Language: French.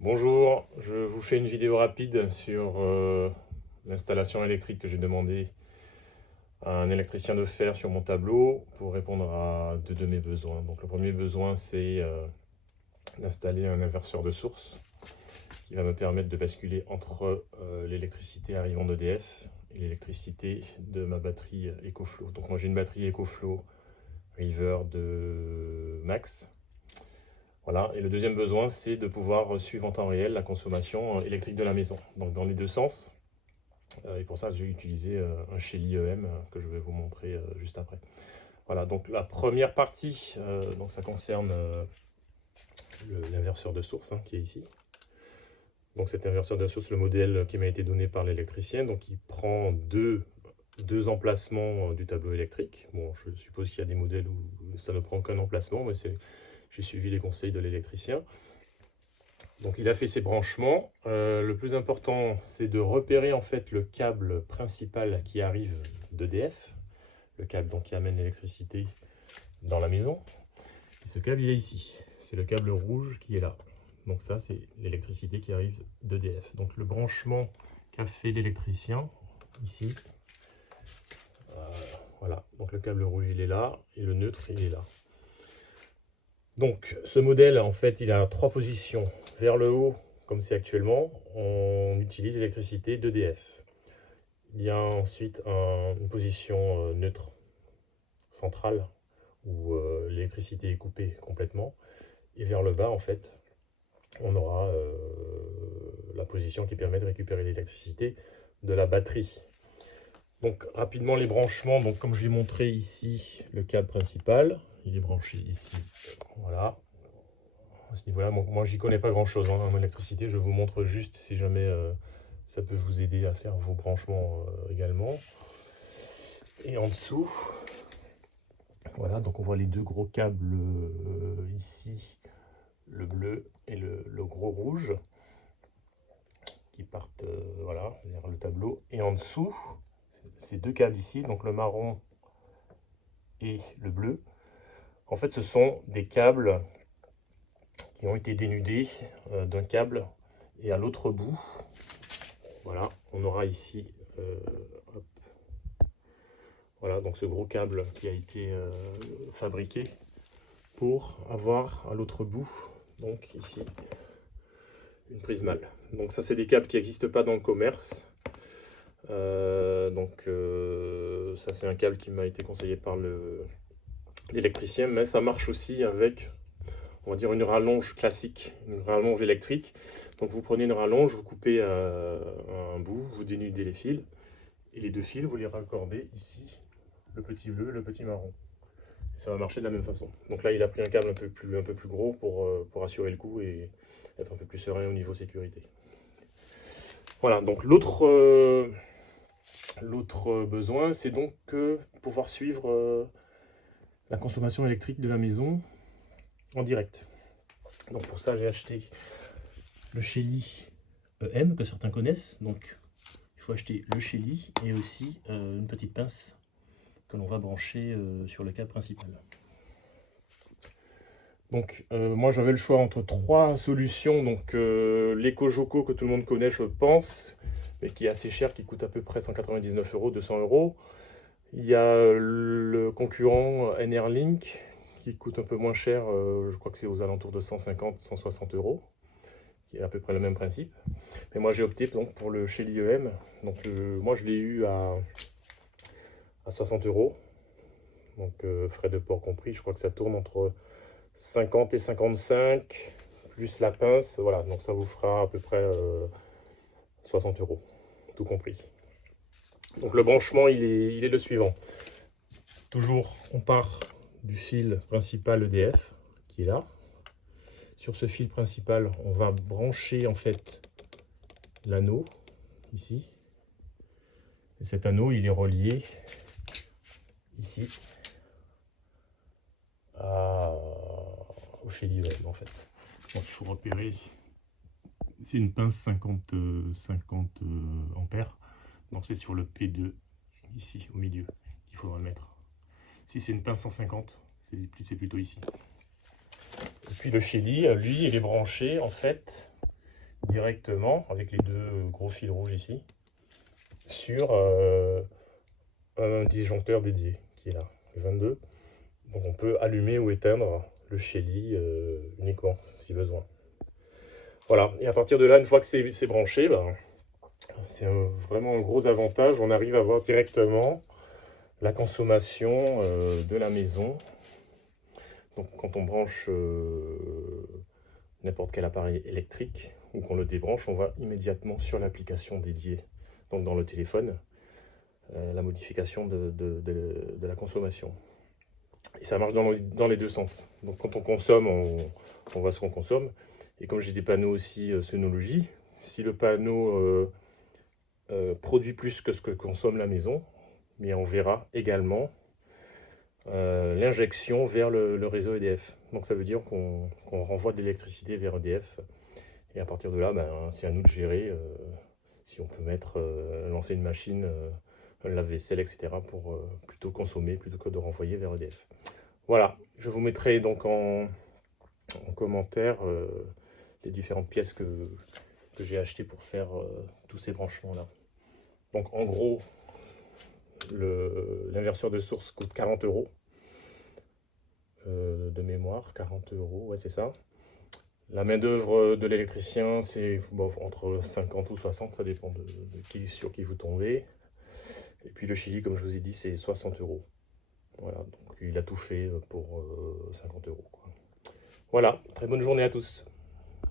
Bonjour, je vous fais une vidéo rapide sur l'installation électrique que j'ai demandé à un électricien de faire sur mon tableau pour répondre à deux de mes besoins. Donc le premier besoin, c'est d'installer un inverseur de source qui va me permettre de basculer entre l'électricité arrivant d'EDF et l'électricité de ma batterie EcoFlow. Donc moi j'ai une batterie EcoFlow River de Max. Voilà. Et le deuxième besoin, c'est de pouvoir suivre en temps réel la consommation électrique de la maison. Donc dans les deux sens. Et pour ça, j'ai utilisé un Shelly EM que je vais vous montrer juste après. Voilà, donc la première partie, donc ça concerne l'inverseur de source qui est ici. Donc cet inverseur de source, le modèle qui m'a été donné par l'électricien, donc il prend deux emplacements du tableau électrique. Bon, je suppose qu'il y a des modèles où ça ne prend qu'un emplacement, mais j'ai suivi les conseils de l'électricien. Donc il a fait ses branchements. Le plus important, c'est de repérer en fait le câble principal qui arrive d'EDF, le câble donc, qui amène l'électricité dans la maison. Et ce câble, il est ici. C'est le câble rouge qui est là. Donc ça, c'est l'électricité qui arrive d'EDF. Donc le branchement qu'a fait l'électricien, ici, voilà. Donc le câble rouge, il est là, et le neutre, il est là. Donc ce modèle, en fait, il a trois positions. Vers le haut, comme c'est actuellement, on utilise l'électricité d'EDF. Il y a ensuite une position neutre, centrale, où l'électricité est coupée complètement. Et vers le bas, en fait, on aura la position qui permet de récupérer l'électricité de la batterie. Donc rapidement les branchements, donc comme je l'ai montré ici, le câble principal, il est branché ici, voilà. À ce niveau-là, moi j'y connais pas grand-chose en électricité, je vous montre juste si jamais ça peut vous aider à faire vos branchements également. Et en dessous, voilà, donc on voit les deux gros câbles ici, le bleu et le gros rouge, qui partent voilà, vers le tableau. Et en dessous, ces deux câbles ici, donc le marron et le bleu, en fait ce sont des câbles qui ont été dénudés d'un câble, et à l'autre bout, voilà, on aura ici hop, voilà, donc ce gros câble qui a été fabriqué pour avoir à l'autre bout, donc ici, une prise mâle. Donc ça, c'est des câbles qui n'existent pas dans le commerce. Ça, c'est un câble qui m'a été conseillé par l'électricien, mais ça marche aussi avec, on va dire, une rallonge classique, une rallonge électrique. Donc vous prenez une rallonge, vous coupez un bout, vous dénudez les fils, et les deux fils, vous les raccordez ici, le petit bleu, le petit marron. Et ça va marcher de la même façon. Donc là, il a pris un câble un peu plus gros pour assurer le coup et être un peu plus serein au niveau sécurité. Voilà, donc l'autre besoin, c'est donc pouvoir suivre la consommation électrique de la maison en direct. Donc pour ça, j'ai acheté le Shelly EM que certains connaissent. Donc il faut acheter le Shelly et aussi une petite pince que l'on va brancher sur le câble principal. Donc moi j'avais le choix entre trois solutions. Donc l'EcoJoco que tout le monde connaît, je pense, mais qui est assez cher, qui coûte à peu près 199 €, 200 €. Il y a le concurrent NR-Link qui coûte un peu moins cher, je crois que c'est aux alentours de 150, 160 €, qui est à peu près le même principe. Mais moi j'ai opté donc pour le Shelly EM. Donc moi je l'ai eu à 60 €, donc frais de port compris. Je crois que ça tourne entre 50 et 55, plus la pince, voilà, donc ça vous fera à peu près 60 €, tout compris. Donc le branchement, il est le suivant. Toujours, on part du fil principal EDF, qui est là. Sur ce fil principal, on va brancher en fait l'anneau, ici. Et cet anneau, il est relié ici au Shelly en fait. Donc il faut repérer, c'est une pince 50 ampères, donc c'est sur le P2 ici au milieu qu'il faudra le mettre. Si c'est une pince 150, c'est plutôt ici. Et puis le Shelly, lui, il est branché en fait directement avec les deux gros fils rouges ici sur un disjoncteur dédié qui est là, le 22. Donc on peut allumer ou éteindre le Shelly uniquement si besoin. Voilà, et à partir de là, une fois que c'est branché, ben, c'est vraiment un gros avantage. On arrive à voir directement la consommation de la maison. Donc quand on branche n'importe quel appareil électrique ou qu'on le débranche, on voit immédiatement sur l'application dédiée, donc dans le téléphone, la modification de la consommation. Et ça marche dans les deux sens. Donc quand on consomme, on voit ce qu'on consomme. Et comme j'ai des panneaux aussi Synology, si le panneau produit plus que ce que consomme la maison, mais on verra également l'injection vers le réseau EDF. Donc ça veut dire qu'on renvoie de l'électricité vers EDF. Et à partir de là, ben, c'est à nous de gérer si on peut lancer une machine, un lave-vaisselle, etc. pour plutôt consommer plutôt que de renvoyer vers EDF. Voilà, je vous mettrai donc en commentaire les différentes pièces que j'ai achetées pour faire tous ces branchements-là. Donc en gros, l'inverseur de source coûte 40 € de mémoire, 40 €, ouais c'est ça. La main d'œuvre de l'électricien, c'est bon, entre 50 ou 60, ça dépend sur qui vous tombez. Et puis le Shelly, comme je vous ai dit, c'est 60 €. Voilà, donc il a tout fait pour 50 €. Voilà, très bonne journée à tous.